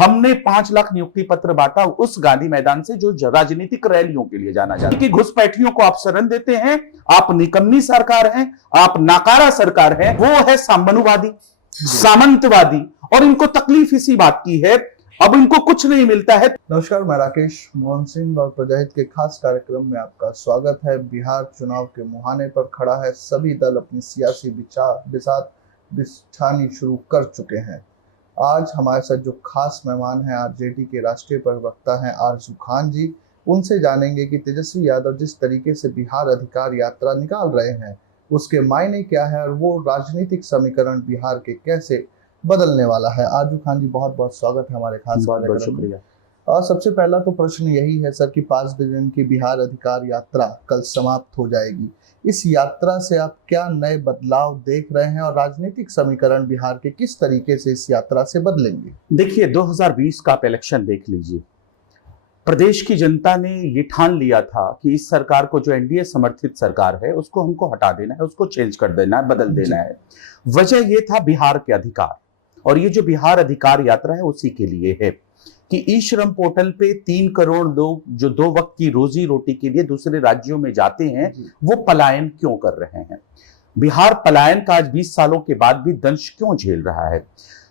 हमने 5 लाख नियुक्ति पत्र बांटा उस गांधी मैदान से जो राजनीतिक रैलियों के लिए जाना जाता है कि घुसपैठियों को आप शरण देते हैं, आप निकम्मी सरकार हैं, आप नाकारा सरकार हैं। वो है सामनुवादी, सामंतवादी, और इनको तकलीफ इसी बात की है, अब इनको कुछ नहीं मिलता है। नमस्कार, मैं राकेश मोहन सिंह और प्रजाहित के खास कार्यक्रम में आपका स्वागत है। बिहार चुनाव के मुहाने पर खड़ा है, सभी दल अपनी सियासी बिसात बिछानी शुरू कर चुके हैं। आज हमारे साथ जो खास मेहमान हैं, आरजेडी के राष्ट्रीय प्रवक्ता हैं आरजू खान जी। उनसे जानेंगे कि तेजस्वी यादव जिस तरीके से बिहार अधिकार यात्रा निकाल रहे हैं उसके मायने क्या है और वो राजनीतिक समीकरण बिहार के कैसे बदलने वाला है। आरजू खान जी, बहुत बहुत स्वागत है हमारे खास कार्यक्रम में। शुक्रिया। सबसे पहला तो प्रश्न यही है सर कि 5 दिन की बिहार अधिकार यात्रा कल समाप्त हो जाएगी। इस यात्रा से आप क्या नए बदलाव देख रहे हैं और राजनीतिक समीकरण बिहार के किस तरीके से इस यात्रा से बदलेंगे? देखिए, 2020 का आप इलेक्शन देख लीजिए। प्रदेश की जनता ने ये ठान लिया था कि इस सरकार को, जो एनडीए समर्थित सरकार है, उसको हमको हटा देना है, उसको चेंज कर देना है, बदल देना है। वजह ये था बिहार के अधिकार, और ये जो बिहार अधिकार यात्रा है उसी के लिए है कि ई श्रम पोर्टल पे 3 करोड़ लोग जो 2 वक्त की रोजी रोटी के लिए दूसरे राज्यों में जाते हैं, वो पलायन क्यों कर रहे हैं? बिहार पलायन का आज 20 सालों के बाद भी दंश क्यों झेल रहा है?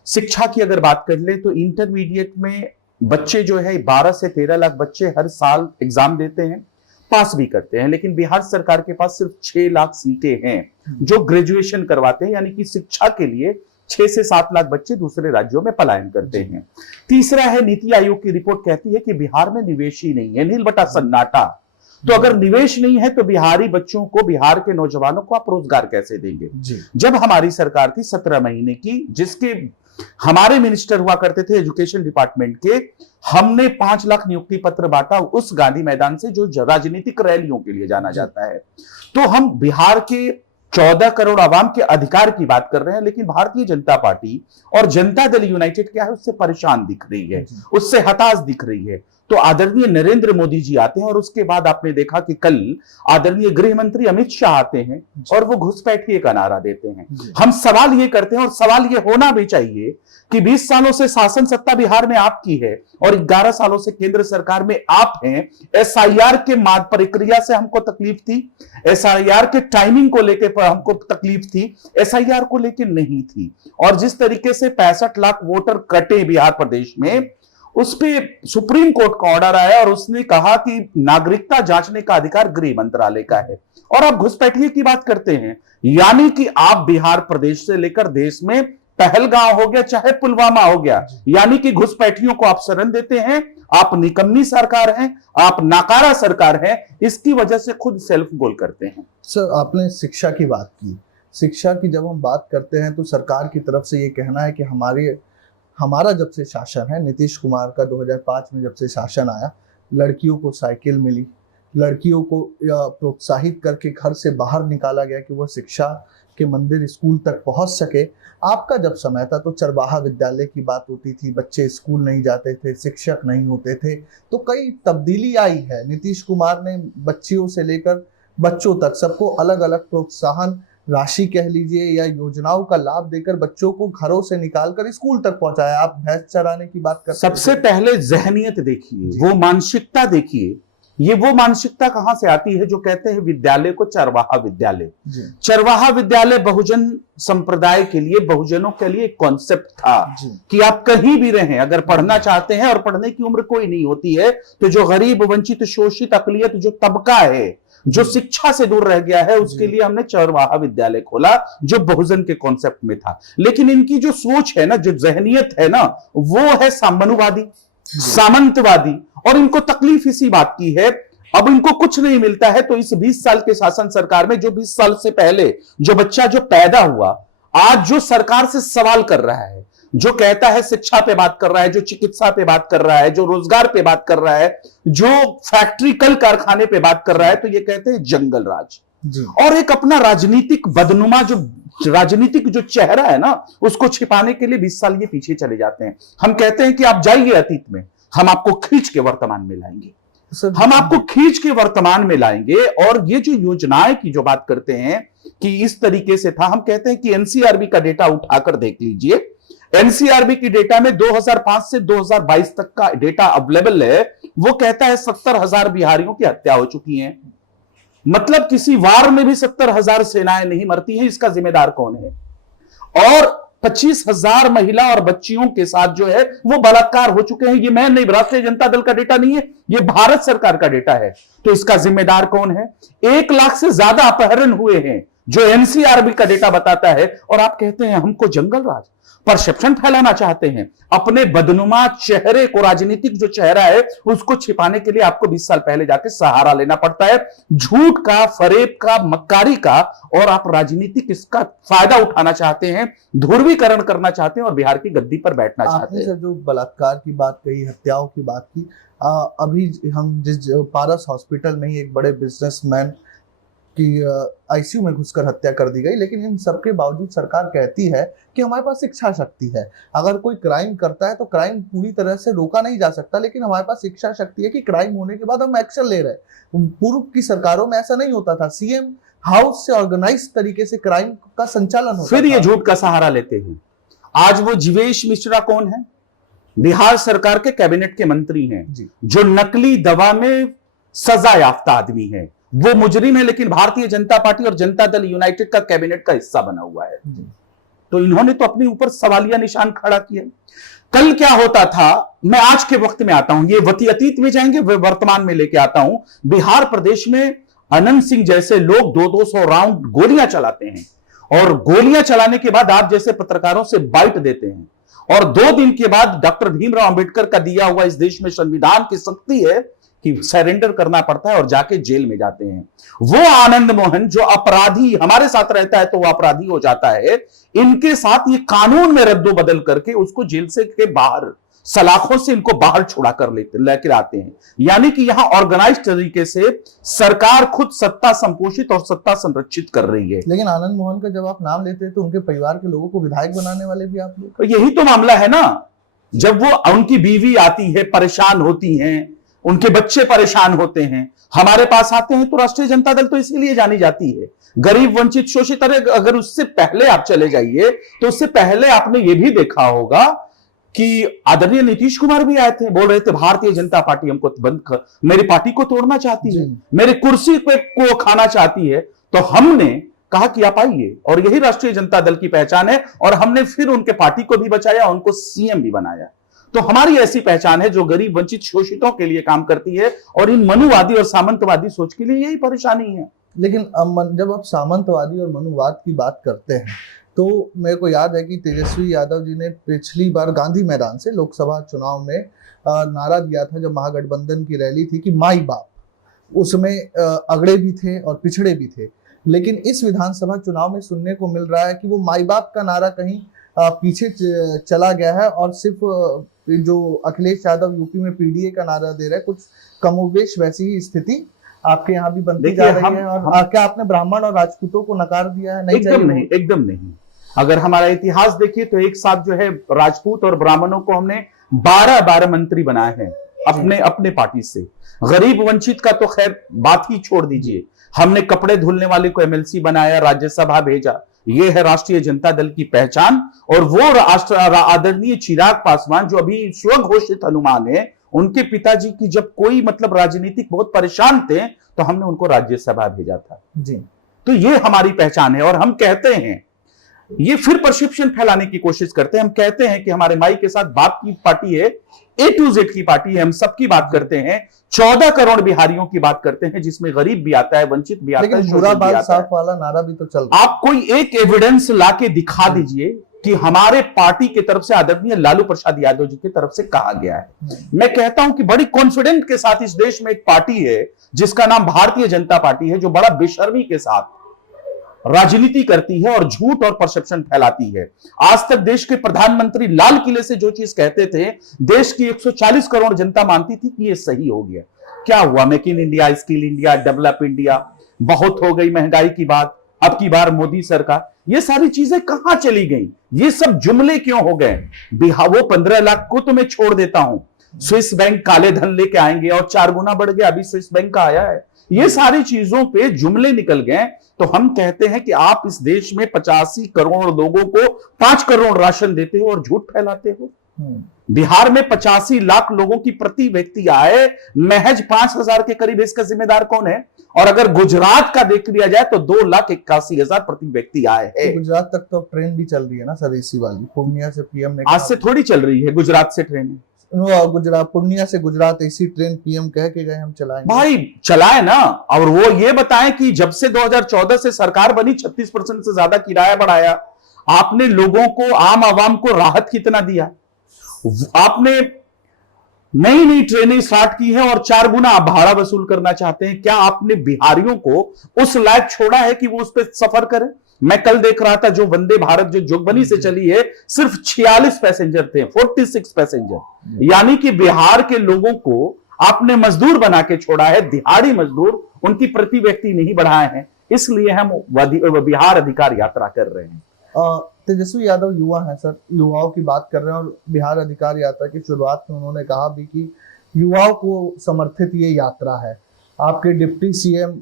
शिक्षा की अगर बात कर ले तो इंटरमीडिएट में बच्चे जो है 12 से 13 लाख बच्चे हर साल एग्जाम देते हैं, पास भी करते हैं, लेकिन बिहार सरकार के पास सिर्फ 6 लाख सीटें हैं जो ग्रेजुएशन करवाते हैं, यानी कि शिक्षा के लिए 6 से 7 लाख बच्चे दूसरे राज्यों में पलायन करते हैं। तीसरा है, नीति आयोग की रिपोर्ट कहती है कि बिहार में निवेश ही नहीं है, नील बटा सन्नाटा। तो अगर निवेश नहीं है तो बिहारी बच्चों को, बिहार के नौजवानों को आप रोजगार कैसे देंगे? जब हमारी सरकार थी 17 महीने की, जिसके हमारे मिनिस्टर हुआ करते थे एजुकेशन डिपार्टमेंट के, हमने 5 लाख नियुक्ति पत्र बांटा उस गांधी मैदान से जो राजनीतिक रैलियों के लिए जाना जाता है। तो हम बिहार के 14 करोड़ आवाम के अधिकार की बात कर रहे हैं, लेकिन भारतीय जनता पार्टी और जनता दल यूनाइटेड क्या है, उससे परेशान दिख रही है, उससे हताश दिख रही है। तो आदरणीय नरेंद्र मोदी जी आते हैं और उसके बाद आपने देखा कि कल आदरणीय गृह मंत्री अमित शाह आते हैं और वो घुसपैठिए का नारा देते हैं। हम सवाल ये करते हैं, और सवाल ये होना भी चाहिए कि 20 सालों से शासन सत्ता बिहार में आपकी है और 11 सालों से केंद्र सरकार में आप हैं। एसआईआर के मार्ग प्रक्रिया से हमको तकलीफ थी, एसआईआर के टाइमिंग को लेकर हमको तकलीफ थी, एसआईआर को लेकर नहीं थी। और जिस तरीके से 65 लाख वोटर कटे बिहार प्रदेश में, उस पे सुप्रीम कोर्ट का ऑर्डर आया और उसने कहा कि नागरिकता जांचने का अधिकार गृह मंत्रालय का है, और आप घुसपैठिए की बात करते हैं। यानी कि आप बिहार प्रदेश से लेकर देश में पहलगांव हो गया चाहे पुलवामा हो गया, यानी कि घुसपैठियों को आप शरण देते हैं, आप निकम्मी सरकार हैं, आप नाकारा सरकार हैं। इसकी वजह से खुद सेल्फ गोल करते हैं। सर, आपने शिक्षा की बात की। शिक्षा की जब हम बात करते हैं तो सरकार की तरफ से ये कहना है कि हमारा जब से शासन है, नीतीश कुमार का 2005 में जब से शासन आया, लड़कियों को साइकिल मिली, लड़कियों को प्रोत्साहित करके घर से बाहर निकाला गया कि वह शिक्षा के मंदिर स्कूल तक पहुंच सके। आपका जब समय था तो चरवाहा विद्यालय की बात होती थी, बच्चे स्कूल नहीं जाते थे, शिक्षक नहीं होते थे। तो कई तब्दीली आई है। नीतीश कुमार ने बच्चियों से लेकर बच्चों तक सबको अलग अलग प्रोत्साहन राशि कह लीजिए या योजनाओं का लाभ देकर बच्चों को घरों से निकालकर स्कूल तक पहुंचाया। आप भैंस चराने की बात करते हैं। सबसे पहले जहनियत देखिए, वो मानसिकता देखिए। ये वो मानसिकता कहां से आती है जो कहते हैं विद्यालय को चरवाहा विद्यालय। चरवाहा विद्यालय बहुजन संप्रदाय के लिए, बहुजनों के लिए एक कॉन्सेप्ट था कि आप कहीं भी रहें, अगर पढ़ना चाहते हैं, और पढ़ने की उम्र कोई नहीं होती है, तो जो गरीब, वंचित, शोषित अकलियत जो तबका है, जो शिक्षा से दूर रह गया है, उसके लिए हमने चरवाहा विद्यालय खोला, जो बहुजन के कॉन्सेप्ट में था। लेकिन इनकी जो सोच है ना, जो जहनियत है ना, वो है सामनुवादी, सामंतवादी, और इनको तकलीफ इसी बात की है, अब इनको कुछ नहीं मिलता है। तो इस 20 साल के शासन सरकार में, जो 20 साल से पहले जो बच्चा जो पैदा हुआ, आज जो सरकार से सवाल कर रहा है, जो कहता है शिक्षा पे बात कर रहा है, जो चिकित्सा पे बात कर रहा है, जो रोजगार पे बात कर रहा है, जो फैक्ट्री कल कारखाने पे बात कर रहा है, तो ये कहते हैं जंगल राज। और एक अपना राजनीतिक बदनुमा, जो राजनीतिक जो चेहरा है ना, उसको छिपाने के लिए 20 साल ये पीछे चले जाते हैं। हम कहते हैं कि आप जाइए अतीत में, हम आपको खींच के वर्तमान में लाएंगे, हम आपको खींच के वर्तमान में लाएंगे। और ये जो योजनाएं की जो बात करते हैं कि इस तरीके से था, हम कहते हैं कि एनसीआरबी का डेटा उठाकर देख लीजिए। एनसीआरबी की डेटा में 2005 से 2022 तक का डेटा अवेलेबल है, वो कहता है 70,000 बिहारियों की हत्या हो चुकी है। मतलब किसी वार में भी 70,000 सेनाएं नहीं मरती हैं, इसका जिम्मेदार कौन है? और 25,000 महिला और बच्चियों के साथ जो है वो बलात्कार हो चुके हैं। ये मैं नहीं, राष्ट्रीय जनता दल का डेटा नहीं है, ये भारत सरकार का डेटा है। तो इसका जिम्मेदार कौन है? 1 लाख से ज्यादा अपहरण हुए हैं, जो एनसीआरबी का डेटा बताता है। और आप कहते हैं हमको जंगल राज, परसेप्शन फैलाना चाहते हैं। अपने बदनुमा चेहरे को, राजनीतिक जो चेहरा है उसको छिपाने के लिए आपको 20 साल पहले जाके सहारा लेना पड़ता है, झूठ का, फरेब का, मक्कारी का। और आप राजनीतिक इसका फायदा उठाना चाहते हैं, ध्रुवीकरण करना चाहते हैं और बिहार की गद्दी पर बैठना चाहते आपने हैं। सर जो बलात्कार की बात कही, हत्याओं की बात की, अभी हम जिस पारस हॉस्पिटल में ही एक बड़े बिजनेसमैन की आईसीयू में घुसकर हत्या कर दी गई, लेकिन इन सबके बावजूद सरकार कहती है कि हमारे पास शिक्षा शक्ति है। अगर कोई क्राइम करता है तो क्राइम पूरी तरह से रोका नहीं जा सकता, लेकिन हमारे पास शिक्षा शक्ति है कि क्राइम होने के बाद हम एक्शन ले रहे हैं। पूर्व की सरकारों में ऐसा नहीं होता था, सीएम हाउस से ऑर्गेनाइज तरीके से क्राइम का संचालन होता फिर था। ये झूठ का सहारा लेते हैं। आज वो जीवेश मिश्रा कौन है? बिहार सरकार के कैबिनेट के मंत्री हैं, जो नकली दवा में सजा याफ्ता आदमी है। वो मुजरिम है, लेकिन भारतीय जनता पार्टी और जनता दल यूनाइटेड का कैबिनेट का हिस्सा बना हुआ है। तो इन्होंने तो अपने ऊपर सवालिया निशान खड़ा किया। कल क्या होता था, मैं आज के वक्त में आता हूं, ये वती अतीत में जाएंगे, वे वर्तमान में लेके आता हूं। बिहार प्रदेश में अनंत सिंह जैसे लोग 200-200 राउंड गोलियां चलाते हैं, और गोलियां चलाने के बाद आप जैसे पत्रकारों से बाइट देते हैं, और 2 दिन के बाद डॉक्टर भीमराव अंबेडकर का दिया हुआ इस देश में संविधान की शक्ति है कि सरेंडर करना पड़ता है और जाके जेल में जाते हैं। वो आनंद मोहन जो अपराधी हमारे साथ रहता है तो वो अपराधी हो जाता है, इनके साथ ये कानून में रद्दो बदल करके उसको जेल से के बाहर, सलाखों से इनको बाहर छुड़ा कर लेकर आते हैं। यानी कि यहां ऑर्गेनाइज तरीके से सरकार खुद सत्ता संपोषित और सत्ता संरक्षित कर रही है। लेकिन आनंद मोहन का जब आप नाम लेते हैं तो उनके परिवार के लोगों को विधायक बनाने वाले भी आप लोग। तो यही तो मामला है ना। जब वो, उनकी बीवी आती है, परेशान होती हैं, उनके बच्चे परेशान होते हैं, हमारे पास आते हैं, तो राष्ट्रीय जनता दल तो इसीलिए जानी जाती है, गरीब वंचित शोषित। अगर उससे पहले आप चले जाइए तो उससे पहले आपने ये भी देखा होगा कि आदरणीय नीतीश कुमार भी आए थे, बोल रहे थे भारतीय जनता पार्टी हमको मेरी पार्टी को तोड़ना चाहती है, मेरी कुर्सी पे को खाना चाहती है। तो हमने कहा कि आप आइए, और यही राष्ट्रीय जनता दल की पहचान है। और हमने फिर उनके पार्टी को भी बचाया, उनको सीएम भी बनाया। तो हमारी ऐसी पहचान है जो गरीब वंचित शोषितों के लिए काम करती है, और इन मनुवादी और सामंतवादी सोच के लिए यही परेशानी है। लेकिन जब आप सामंतवादी और मनुवाद की बात करते हैं तो मेरे को याद है कि तेजस्वी यादव जी ने पिछली बार गांधी मैदान से लोकसभा चुनाव में नारा दिया था, जब महागठबंधन की रैली थी, कि माई बाप। उसमें अगड़े भी थे और पिछड़े भी थे। लेकिन इस विधानसभा चुनाव में सुनने को मिल रहा है कि वो माई बाप का नारा कहीं पीछे चला गया है, और सिर्फ जो अखिलेश यादव यूपी में पीडीए का नारा दे रहे हैं, कुछ कमोबेश वैसी ही स्थिति आपके यहाँ भी बनती जा रही है। और क्या आपने ब्राह्मण और राजपूतों को नकार दिया है? एकदम नहीं, एकदम नहीं। अगर हमारा इतिहास देखिए तो एक साथ जो है राजपूत और ब्राह्मणों को हमने 12 मंत्री बनाए हैं अपने पार्टी से। गरीब वंचित का तो खैर बात ही छोड़ दीजिए। हमने कपड़े धुलने वाले को एमएलसी बनाया, राज्यसभा भेजा। ये है राष्ट्रीय जनता दल की पहचान। और वो आदरणीय चिराग पासवान जो अभी स्वघोषित हनुमान है, उनके पिताजी की जब कोई मतलब राजनीतिक बहुत परेशान थे तो हमने उनको राज्यसभा भेजा था जी। तो ये हमारी पहचान है। और हम कहते हैं, ये फिर परसेप्शन फैलाने की कोशिश करते हैं, हम कहते हैं कि हमारे माई के साथ बाप की पार्टी है, A to Z की पार्टी है, हम सबकी बात करते हैं, 14 करोड़ बिहारियों की बात करते हैं, जिसमें गरीब भी आता है, वंचित भी आता है, लेकिन बुरा बाल साफ वाला नारा भी तो चल रहा है। आप कोई एक एविडेंस लाके दिखा दीजिए कि हमारे पार्टी की तरफ से आदरणीय लालू प्रसाद यादव जी की तरफ से कहा गया है। मैं कहता हूं कि बड़ी कॉन्फिडेंट के साथ इस देश में एक पार्टी है जिसका नाम भारतीय जनता पार्टी है, जो बड़ा बेशर्मी के साथ राजनीति करती है और झूठ और परसेप्शन फैलाती है। आज तक देश के प्रधानमंत्री लाल किले से जो चीज कहते थे, देश की 140 करोड़ जनता मानती थी कि ये सही हो गया। क्या हुआ? Make in India, skill India, develop India, बहुत हो गई महंगाई की बात, अब की बार मोदी सरकार, ये सारी चीजें कहां चली गई? ये सब जुमले क्यों हो गए? वो 15 लाख को तो मैं छोड़ देता हूं, स्विस बैंक काले धन लेके आएंगे और 4 गुना बढ़ गया, अभी स्विस बैंक का आया है ये सारी चीजों पे जुमले निकल गए तो हम कहते हैं कि आप इस देश में 85 करोड़ लोगों को 5 करोड़ राशन देते हो और झूठ फैलाते हो। बिहार में 85 लाख लोगों की प्रति व्यक्ति आय महज 5,000 के करीब, इसका जिम्मेदार कौन है? और अगर गुजरात का देख लिया जाए तो 2,81,000 प्रति व्यक्ति आय है। तो गुजरात तक तो ट्रेन भी चल रही है ना सर, एसी वाली, पूर्णिया से पीएम ने आज से थोड़ी चल रही है गुजरात से ट्रेन। गुजरात, पूर्णिया से गुजरात एसी ट्रेन पीएम कह के गए हम चलाएंगे। भाई चलाए ना, और वो ये बताएं कि जब से 2014 से सरकार बनी 36% से ज्यादा किराया बढ़ाया आपने, लोगों को, आम आवाम को राहत कितना दिया आपने? नई नई ट्रेनें स्टार्ट की है और 4 गुना आप भाड़ा वसूल करना चाहते हैं। क्या आपने बिहारियों को उस लायक छोड़ा है कि वो उस पर सफर करें? मैं कल देख रहा था जो वंदे भारत जो जोगबनी से चली है, सिर्फ 46 पैसेंजर थे, 46 पैसेंजर। यानी कि बिहार के लोगों को आपने मजदूर बना के छोड़ा है, दिहाड़ी मजदूर, उनकी प्रति व्यक्ति नहीं बढ़ाए हैं। इसलिए हम बिहार अधिकार यात्रा कर रहे हैं। तेजस्वी यादव युवा है सर, युवाओं की बात कर रहे हैं और बिहार अधिकार यात्रा की शुरुआत में उन्होंने कहा भी कि युवाओं को समर्थित ये यात्रा है। आपके डिप्टी सीएम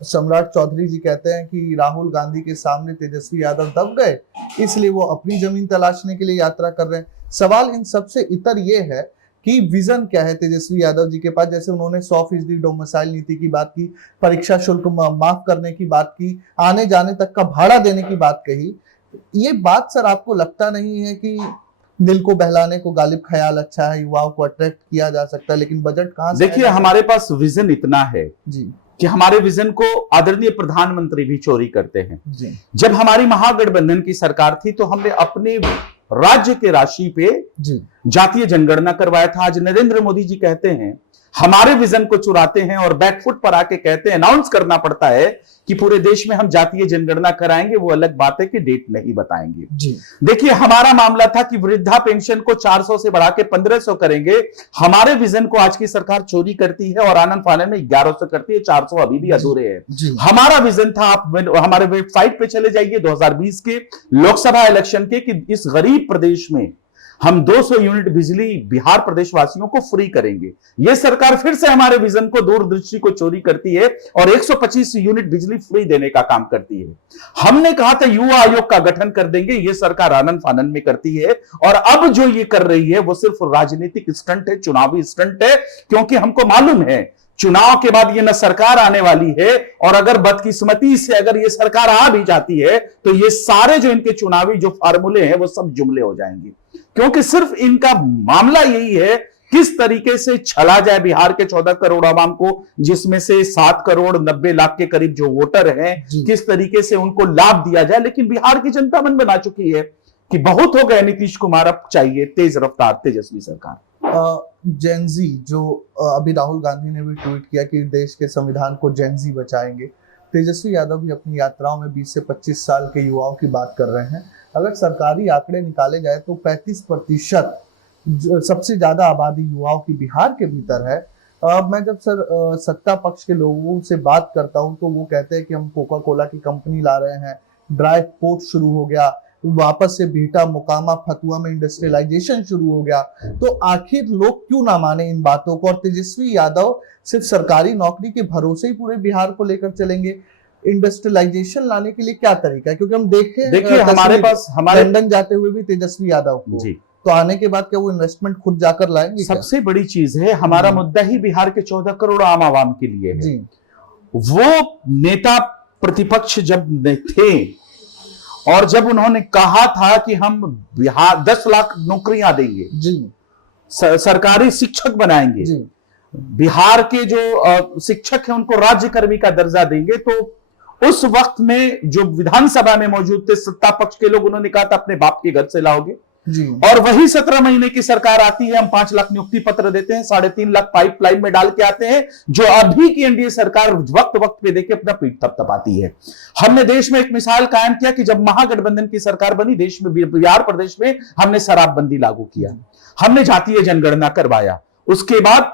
सम्राट चौधरी जी कहते हैं कि राहुल गांधी के सामने तेजस्वी यादव दब गए, इसलिए वो अपनी जमीन तलाशने के लिए यात्रा कर रहे हैं। सवाल इन सबसे इतर ये है कि विजन क्या है तेजस्वी यादव जी के पास? जैसे उन्होंने 100% डोमिसाइल नीति की बात की, परीक्षा शुल्क माफ करने की बात की, आने जाने तक का भाड़ा देने की बात कही। ये बात सर आपको लगता नहीं है कि दिल को बहलाने को गालिब ख्याल अच्छा है, युवाओं को अट्रैक्ट किया जा सकता है, लेकिन बजट कहां से? देखिए, हमारे पास विजन इतना है जी कि हमारे विजन को आदरणीय प्रधानमंत्री भी चोरी करते हैं। जी जब हमारी महागठबंधन की सरकार थी तो हमने अपने राज्य के राशि पे जी जातीय जनगणना करवाया था। आज नरेंद्र मोदी जी कहते हैं हमारे विजन को चुराते हैं और बैकफुट पर आके कहते हैं, अनाउंस करना पड़ता है कि पूरे देश में हम जातीय जनगणना कराएंगे। वो अलग बात है कि डेट नहीं बताएंगे। जी देखिए, हमारा मामला था कि वृद्धा पेंशन को 400 से बढ़ा के 1500 करेंगे। हमारे विजन को आज की सरकार चोरी करती है और आनंद फानन में 1100 करती है, 400 अभी भी अधूरे हैं। हमारा विजन था, आप हमारे वेबसाइट पे चले जाइए, 2020 के लोकसभा इलेक्शन के, कि इस गरीब प्रदेश में हम 200 यूनिट बिजली बिहार प्रदेश वासियों को फ्री करेंगे। यह सरकार फिर से हमारे विजन को, दूरदृष्टि को चोरी करती है और 125 यूनिट बिजली फ्री देने का काम करती है। हमने कहा था युवा आयोग का गठन कर देंगे, यह सरकार आनंद फानन में करती है। और अब जो ये कर रही है वो सिर्फ राजनीतिक स्टंट है, चुनावी स्टंट है, क्योंकि हमको मालूम है चुनाव के बाद ये न सरकार आने वाली है, और अगर बदकिस्मती से अगर ये सरकार आ भी जाती है तो ये सारे जो इनके चुनावी जो फार्मूले हैं वो सब जुमले हो जाएंगे। क्योंकि सिर्फ इनका मामला यही है किस तरीके से छला जाए बिहार के 14 करोड़ आवाम को, जिसमें से 7 करोड़ 90 लाख के करीब जो वोटर हैं, किस तरीके से उनको लाभ दिया जाए। लेकिन बिहार की जनता मन बना चुकी है कि बहुत हो गए नीतीश कुमार, अब चाहिए तेज रफ्तार तेजस्वी सरकार। जेनजी जो अभी राहुल गांधी ने भी ट्वीट किया कि देश के संविधान को जेनजी बचाएंगे। तेजस्वी यादव भी अपनी यात्राओं में 20 से 25 साल के युवाओं की बात कर रहे हैं। अगर सरकारी आंकड़े निकाले जाए तो 35% सबसे ज्यादा आबादी युवाओं की बिहार के भीतर है। मैं जब सर सत्ता पक्ष के लोगों से बात करता हूं तो वो कहते हैं कि हम कोका कोला की कंपनी ला रहे हैं, ड्राई पोर्ट शुरू हो गया, वापस से बिहटा मोकामा फतुआ में इंडस्ट्रियलाइजेशन शुरू हो गया। तो आखिर लोग क्यों ना माने इन बातों को? और तेजस्वी यादव सिर्फ सरकारी नौकरी के भरोसे ही पूरे बिहार को लेकर चलेंगे? इंडस्ट्रियलाइजेशन लाने के लिए क्या तरीका है? क्योंकि हम देखिए हमारे पास लंदन जाते हुए भी तेजस्वी यादव को, तो आने के बाद क्या वो इन्वेस्टमेंट खुद जाकर लाएंगे? सबसे बड़ी चीज है, हमारा मुद्दा ही बिहार के 14 करोड़ आम आवाम के लिए है। वो नेता प्रतिपक्ष जब थे और जब उन्होंने कहा था कि हम बिहार 10 लाख नौकरियां देंगे, सरकारी शिक्षक बनाएंगे, बिहार के जो शिक्षक हैं उनको राज्यकर्मी का दर्जा देंगे, तो उस वक्त में जो विधानसभा में मौजूद थे सत्ता पक्ष के लोग, उन्होंने कहा था अपने बाप के घर से लाओगे। और वही 17 महीने की सरकार आती है, हम 5 लाख नियुक्ति पत्र देते हैं, 3.5 लाख पाइपलाइन में डाल के आते हैं, जो अभी की एनडीए सरकार वक्त वक्त पे देके अपना पीठ थपथपाती है। हमने देश में एक मिसाल कायम किया कि जब महागठबंधन की सरकार बनी, देश में बिहार प्रदेश में हमने शराबबंदी लागू किया, हमने जातीय जनगणना करवाया, उसके बाद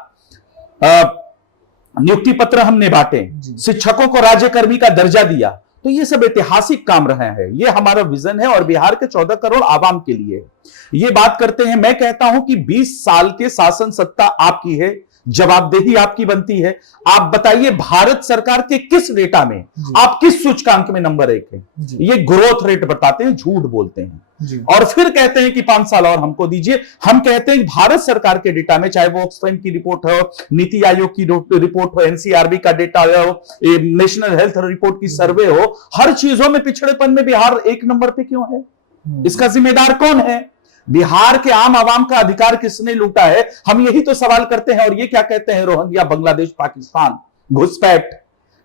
नियुक्ति पत्र हमने बांटे, शिक्षकों को राज्यकर्मी का दर्जा दिया। तो ये सब ऐतिहासिक काम रहे हैं, ये हमारा विजन है और बिहार के 14 करोड़ आवाम के लिए ये बात करते हैं। मैं कहता हूं कि 20 साल के शासन सत्ता आपकी है, जवाबदेही आपकी बनती है। आप बताइए भारत सरकार के किस डेटा में, आप किस सूचकांक में नंबर 1 है? ये ग्रोथ रेट बताते हैं, झूठ बोलते हैं और फिर कहते हैं कि 5 साल और हमको दीजिए। हम कहते हैं भारत सरकार के डेटा में, चाहे वो ऑक्सफैम की रिपोर्ट हो, नीति आयोग की रिपोर्ट हो, एनसीआरबी का डेटा हो, नेशनल हेल्थ रिपोर्ट की सर्वे हो, हर चीजों में पिछड़ेपन में बिहार 1 नंबर पे क्यों है? इसका जिम्मेदार कौन है? बिहार के आम आवाम का अधिकार किसने लूटा है? हम यही तो सवाल करते हैं। और ये क्या कहते हैं रोहिंग्या, बांग्लादेश, पाकिस्तान, घुसपैठ,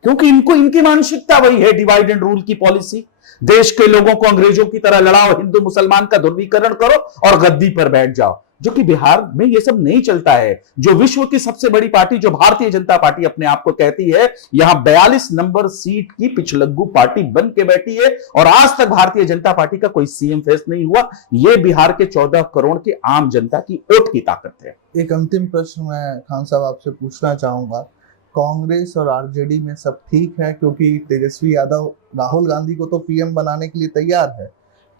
क्योंकि इनको इनकी मानसिकता वही है, डिवाइड एंड रूल की पॉलिसी। देश के लोगों को अंग्रेजों की तरह लड़ाओ, हिंदू मुसलमान का ध्रुवीकरण करो और गद्दी पर बैठ जाओ, जो कि बिहार में ये सब नहीं चलता है। जो विश्व की सबसे बड़ी पार्टी, जो भारतीय जनता पार्टी अपने आप को कहती है, यहां 42 नंबर सीट की पिछलग्गू पार्टी बन के बैठी है और आज तक भारतीय जनता पार्टी का कोई सीएम फेस नहीं हुआ। यह बिहार के 14 करोड़ के आम जनता की वोट की ताकत है। एक अंतिम प्रश्न मैं खान साहब आपसे पूछना चाहूंगा, कांग्रेस और आरजेडी में सब ठीक है क्योंकि तेजस्वी यादव राहुल गांधी को तो पीएम बनाने के लिए तैयार है,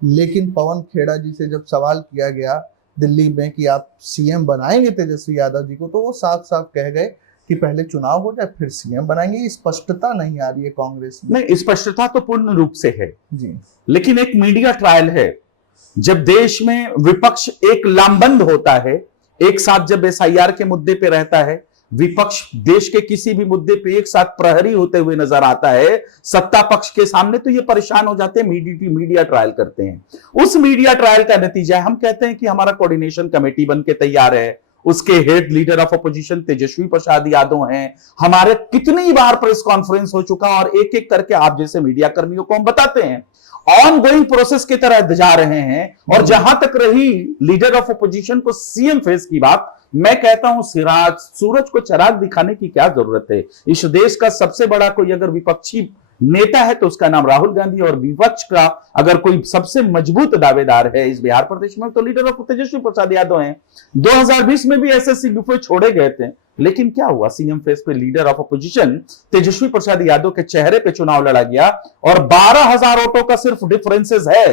लेकिन पवन खेड़ा जी से जब सवाल किया गया दिल्ली में कि आप सीएम बनाएंगे तेजस्वी यादव जी को, तो वो साफ साफ कह गए कि पहले चुनाव हो जाए फिर सीएम बनाएंगे। स्पष्टता नहीं आ रही है कांग्रेस में। नहीं, स्पष्टता तो पूर्ण रूप से है जी, लेकिन एक मीडिया ट्रायल है। जब देश में विपक्ष एक लामबंद होता है, एक साथ जब एसआईआर के मुद्दे पे रहता है, विपक्ष देश के किसी भी मुद्दे पे एक साथ प्रहरी होते हुए नजर आता है सत्ता पक्ष के सामने, तो ये परेशान हो जाते हैं, मीडिया ट्रायल करते हैं। उस मीडिया ट्रायल का नतीजा है, हम कहते हैं कि हमारा कोऑर्डिनेशन कमेटी बन के तैयार है, उसके head leader of opposition Tejashwi Prasad Yadav हैं, हमारे कितनी बार प्रेस कॉन्फ्रेंस हो चुका और एक एक करके आप जैसे मीडिया कर्मियों को हम बताते हैं, ऑन गोइंग प्रोसेस की तरह जा रहे हैं। और जहां तक रही लीडर ऑफ अपोजिशन को सीएम फेस की बात, मैं कहता हूं सूरज को चिराग दिखाने की क्या जरूरत है? इस देश का सबसे बड़ा कोई अगर विपक्षी नेता है तो उसका नाम राहुल गांधी, और विपक्ष का अगर कोई सबसे मजबूत दावेदार है इस बिहार प्रदेश में तो लीडर ऑफ तेजस्वी प्रसाद यादव हैं। 2020 में भी एसएससी डिफे छोड़े गए थे, लेकिन क्या हुआ? सीएम फेस पे leader of opposition Tejashwi Prasad Yadav के चेहरे पे चुनाव लड़ा गया और 12,000 वोटों का सिर्फ डिफरेंसेस है।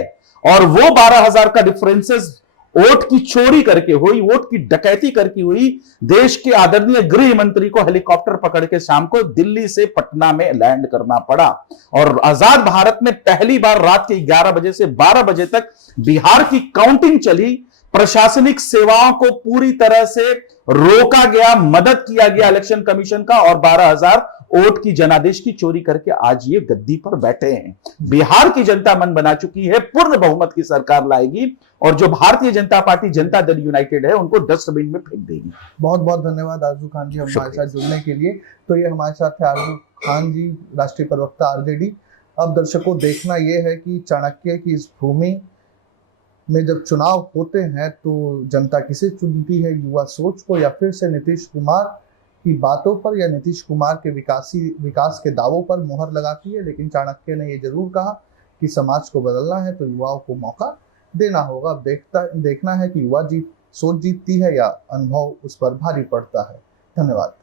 और वो 12,000 का डिफरेंसेस वोट की चोरी करके हुई, वोट की डकैती करके हुई। देश के आदरणीय गृह मंत्री को हेलीकॉप्टर पकड़ के शाम को दिल्ली से पटना में लैंड करना पड़ा। और आजाद भारत में पहली बार रात के 11 बजे से 12 बजे तक बिहार की काउंटिंग चली। प्रशासनिक सेवाओं को पूरी तरह से रोका गया, मदद किया गया इलेक्शन कमीशन का, और 12,000 वोट की जनादेश की चोरी करके आज ये गद्दी पर बैठे हैं। बिहार की जनता मन बना चुकी है, पूर्ण बहुमत की सरकार लाएगी और जो भारतीय जनता पार्टी जनता दल यूनाइटेड है उनको डस्टबिन में फेंक देगी। बहुत बहुत धन्यवाद आरजू खान जी हमारे साथ जुड़ने के लिए। तो ये हमारे साथ थे आरजू खान जी, राष्ट्रीय प्रवक्ता आरजेडी। अब दर्शकों देखना यह है कि चाणक्य की इस भूमि में जब चुनाव होते हैं तो जनता किसे चुनती है, युवा सोच को या फिर से नीतीश कुमार की बातों पर या नीतीश कुमार के विकास के दावों पर मोहर लगाती है। लेकिन चाणक्य ने ये जरूर कहा कि समाज को बदलना है तो युवाओं को मौका देना होगा। अब देखना है कि युवा सोच जीतती है या अनुभव उस पर भारी पड़ता है। धन्यवाद।